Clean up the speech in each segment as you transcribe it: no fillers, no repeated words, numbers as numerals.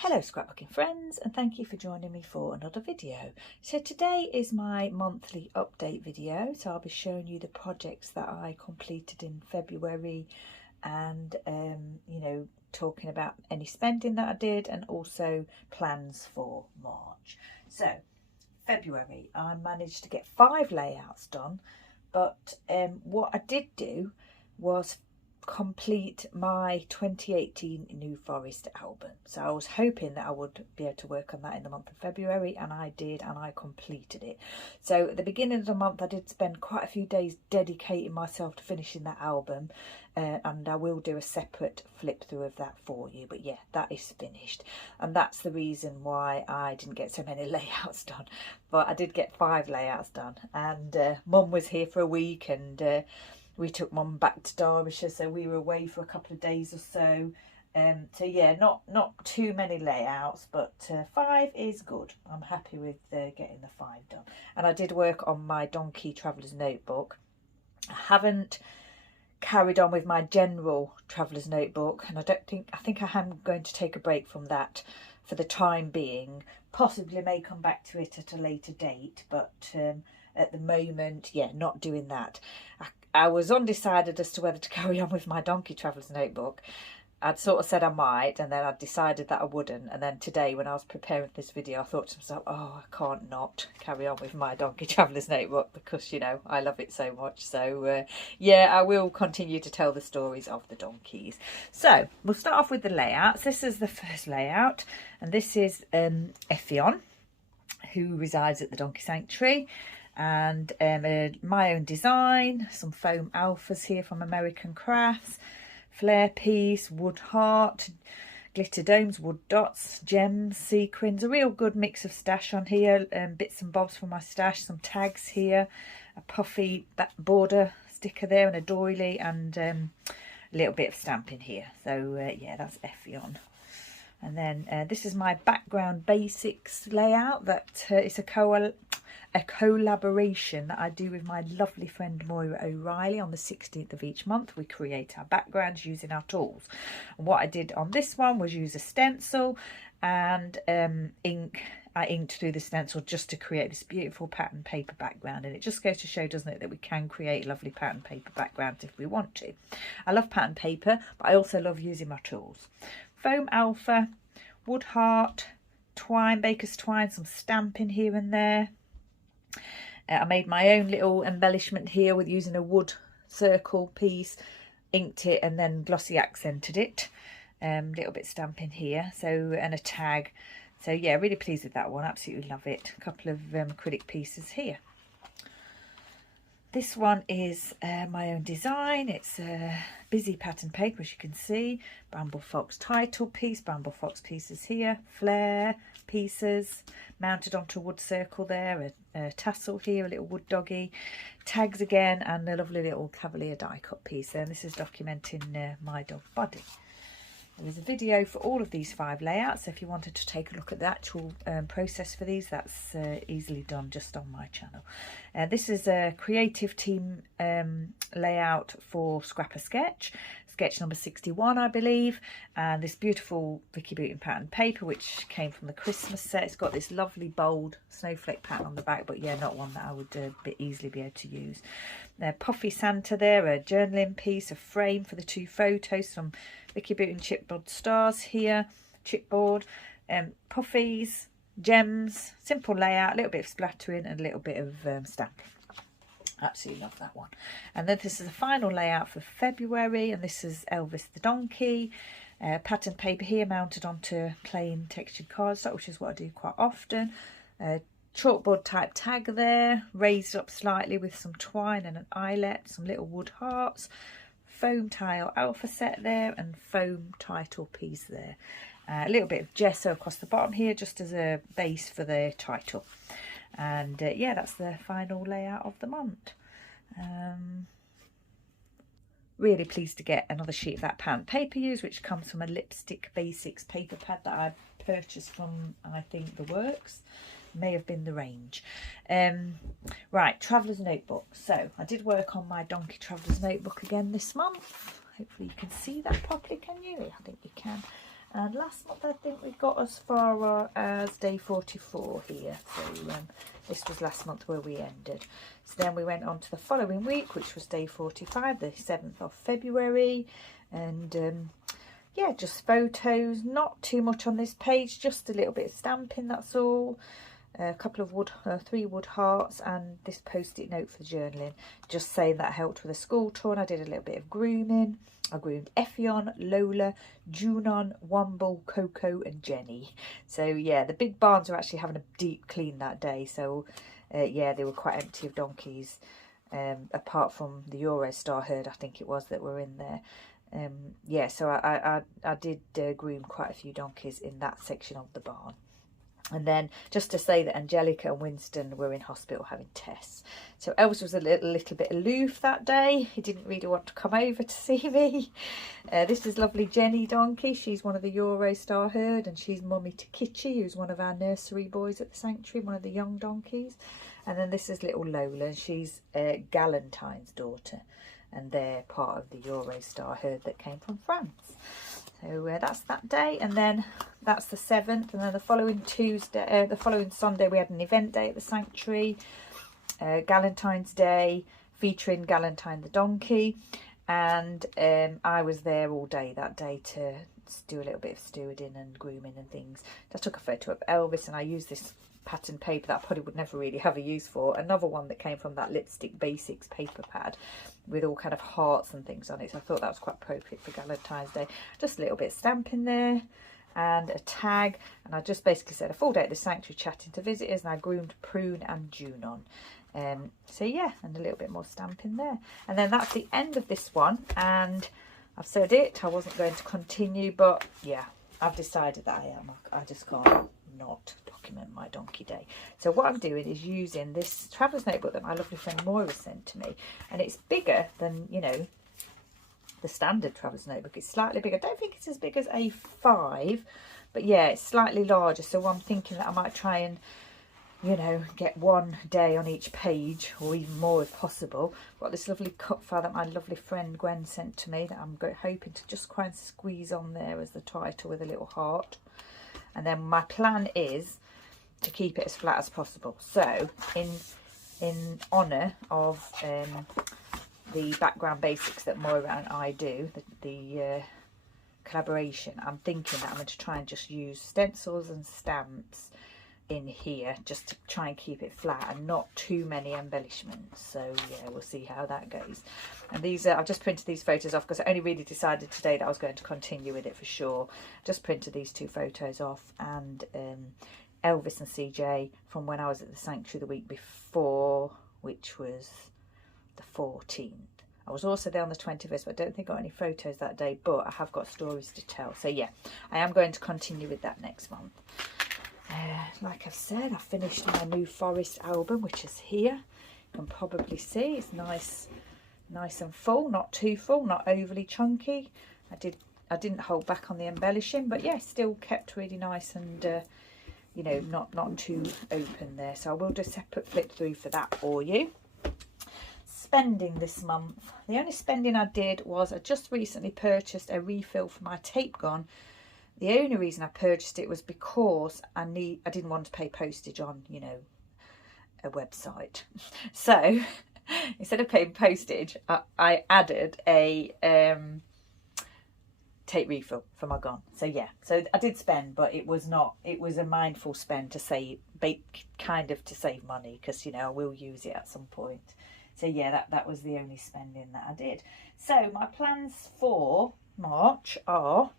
Hello scrapbooking friends, and thank you for joining me for another video. So today is my monthly update video, so I'll be showing you the projects that I completed in February and talking about any spending that I did and also plans for March. So February I managed to get 5 layouts done, but what I did do was complete my 2018 New Forest album. So I was hoping that I would be able to work on that in the month of February, and I did, and I completed it. So at the beginning of the month I did spend quite a few days dedicating myself to finishing that album, and I will do a separate flip through of that for you. But yeah, that is finished, and that's the reason why I didn't get so many layouts done. But I did get 5 layouts done, and Mum was here for a week, and we took Mum back to Derbyshire, so we were away for a couple of days or so. So yeah, not too many layouts, but 5 is good. I'm happy with getting the 5 done. And I did work on my Donkey Traveller's Notebook. I haven't carried on with my general Traveller's Notebook, and I think I am going to take a break from that for the time being. Possibly may come back to it at a later date, but at the moment, yeah, not doing that. I was undecided as to whether to carry on with my Donkey Traveller's Notebook. I'd sort of said I might, and then I decided that I wouldn't. And then today, when I was preparing this video, I thought to myself, oh, I can't not carry on with my Donkey Traveller's Notebook because, you know, I love it so much. So, yeah, I will continue to tell the stories of the donkeys. So, we'll start off with the layouts. This is the first layout, and this is Effion, who resides at the Donkey Sanctuary. And my own design, some foam alphas here from American Crafts, flare piece, wood heart, glitter domes, wood dots, gems, sequins, a real good mix of stash on here, bits and bobs from my stash, some tags here, a puffy border sticker there and a doily, and a little bit of stamping here. So yeah, that's Effion. And then this is my background basics layout that is a collaboration that I do with my lovely friend Moira O'Reilly. On the 16th of each month we create our backgrounds using our tools, and what I did on this one was use a stencil and ink. I inked through the stencil just to create this beautiful pattern paper background, and it just goes to show, doesn't it, that we can create lovely pattern paper backgrounds if we want to. I love pattern paper, but I also love using my tools. Foam alpha, wood heart, twine, baker's twine, some stamping here and there. I made my own little embellishment here with using a wood circle piece, inked it and then glossy accented it. Little bit stamping here, so, and a tag. So yeah, really pleased with that one, absolutely love it. A couple of acrylic pieces here. This one is my own design. It's a busy pattern paper, as you can see. Bramble Fox title piece, Bramble Fox pieces here, flare pieces mounted onto a wood circle there, a tassel here, a little wood doggy, tags again, and a lovely little Cavalier die cut piece there. And this is documenting my dog Buddy. There is a video for all of these 5 layouts, so if you wanted to take a look at the actual process for these, that's easily done just on my channel. This is a creative team layout for Scrapper Sketch number 61, I believe, and this beautiful Vicky Booten pattern paper, which came from the Christmas set. It's got this lovely bold snowflake pattern on the back, but yeah, not one that I would easily be able to use. Puffy Santa there, a journaling piece, a frame for the 2 photos, some Vicky Booten chipboard stars here, chipboard, puffies, gems, simple layout, a little bit of splattering and a little bit of stamping. Absolutely love that one. And then this is the final layout for February, and this is Elvis the Donkey. Pattern paper here mounted onto plain textured cardstock, which is what I do quite often. Chalkboard type tag there, raised up slightly with some twine and an eyelet, some little wood hearts, foam tile alpha set there, and foam title piece there. A little bit of gesso across the bottom here just as a base for the title. And yeah, that's the final layout of the month. Really pleased to get another sheet of that pattern paper used, which comes from a Lipstick Basics paper pad that I purchased from, I think, The Works. May have been the range. Right, Traveller's Notebook. So I did work on my Donkey Traveller's Notebook again this month. Hopefully you can see that properly, can you? I think you can. And last month I think we got as far as day 44 here. So this was last month where we ended. So then we went on to the following week, which was day 45, the 7th of February. And yeah, just photos, not too much on this page, just a little bit of stamping, that's all. A couple of 3 wood hearts and this post-it note for the journaling, just saying that helped with a school tour. And I did a little bit of grooming. I groomed Effion, Lola, Junon, Womble, Coco and Jenny. So yeah, the big barns were actually having a deep clean that day. So yeah, they were quite empty of donkeys, apart from the Eurostar herd, I think it was, that were in there. Yeah, so I did groom quite a few donkeys in that section of the barn. And then just to say that Angelica and Winston were in hospital having tests. So Elvis was a little bit aloof that day. He didn't really want to come over to see me. This is lovely Jenny donkey. She's one of the Eurostar herd, and she's mummy to Kitchy, who's one of our nursery boys at the sanctuary, one of the young donkeys. And then this is little Lola. She's Galentine's daughter, and they're part of the Eurostar herd that came from France. So that's that day, and then that's the 7th, and then the following Sunday we had an event day at the sanctuary, Galentine's Day, featuring Galentine the donkey, and I was there all day that day to do a little bit of stewarding and grooming and things. I took a photo of Elvis, and I used this pattern paper that I probably would never really have a use for. Another one that came from that Lipstick Basics paper pad with all kind of hearts and things on it. So I thought that was quite appropriate for Galentine's Day. Just a little bit of stamping there and a tag. And I just basically said a full day at the sanctuary chatting to visitors, and I groomed Prune and Junon. So yeah, and a little bit more stamping there. And then that's the end of this one. And I've said it, I wasn't going to continue, but yeah, I've decided that I just can't not document my donkey day. So what I'm doing is using this traveller's notebook that my lovely friend Moira sent to me, and it's bigger than, you know, the standard traveller's notebook. It's slightly bigger. I don't think it's as big as A5, but yeah, it's slightly larger. So I'm thinking that I might try and, you know, get one day on each page, or even more if possible. I've got this lovely cut file that my lovely friend Gwen sent to me that I'm hoping to just try and squeeze on there as the title with a little heart. And then my plan is to keep it as flat as possible. So in honour of the background basics that Moira and I do, the collaboration, I'm thinking that I'm going to try and just use stencils and stamps in here just to try and keep it flat and not too many embellishments. So yeah, we'll see how that goes. And these I've just printed these photos off because I only really decided today that I was going to continue with it for sure. Just printed these 2 photos off, and Elvis and CJ from when I was at the sanctuary the week before, which was the 14th. I was also there on the 21st, but I don't think I got any photos that day, but I have got stories to tell. So yeah, I am going to continue with that next month. Like I've said, I finished my New Forest album, which is here. You can probably see it's nice and full, not too full, not overly chunky. I didn't hold back on the embellishing, but yeah, still kept really nice and you know, not too open there. So I will do a separate flip through for that for you. Spending this month, the only spending I did was I just recently purchased a refill for my tape gun. The only reason I purchased it was because I didn't want to pay postage on, you know, a website. So instead of paying postage, I added a tape refill for my gun. So yeah, so I did spend, but it was a mindful spend to save, kind of to save money, because, you know, I will use it at some point. So yeah, that was the only spending that I did. So my plans for March are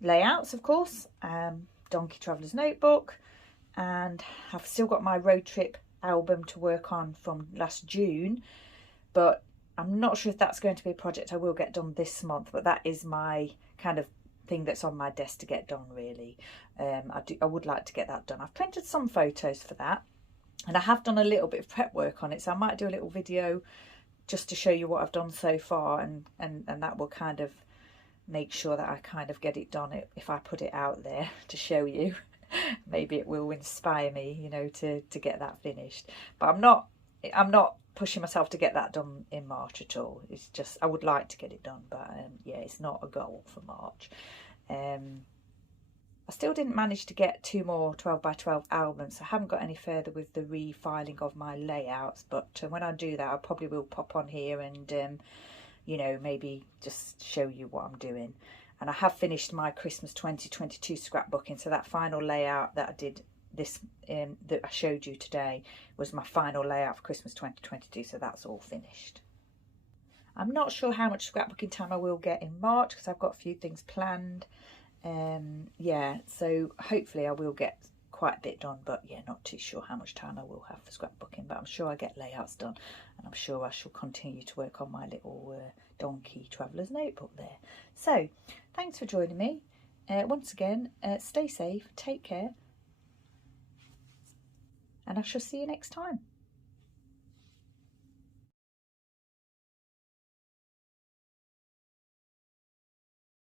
layouts, of course, Donkey Traveller's Notebook, and I've still got my road trip album to work on from last June, but I'm not sure if that's going to be a project I will get done this month, but that is my kind of thing that's on my desk to get done, really. I would like to get that done. I've printed some photos for that, and I have done a little bit of prep work on it, so I might do a little video just to show you what I've done so far, and that will kind of make sure that I kind of get it done. If I put it out there to show you, maybe it will inspire me, you know, to get that finished. But I'm not pushing myself to get that done in March at all. It's just I would like to get it done, but yeah, it's not a goal for March. I still didn't manage to get 2 more 12 by 12 albums, so I haven't got any further with the refiling of my layouts, but when I do that I probably will pop on here and you know, maybe just show you what I'm doing. And I have finished my Christmas 2022 scrapbooking, so that final layout that I did this that I showed you today was my final layout for Christmas 2022, so that's all finished. I'm not sure how much scrapbooking time I will get in March because I've got a few things planned. Yeah, so hopefully I will get quite a bit done, but yeah, not too sure how much time I will have for scrapbooking, but I'm sure I get layouts done, and I'm sure I shall continue to work on my little donkey traveller's notebook there. So thanks for joining me once again. Stay safe, take care, and I shall see you next time.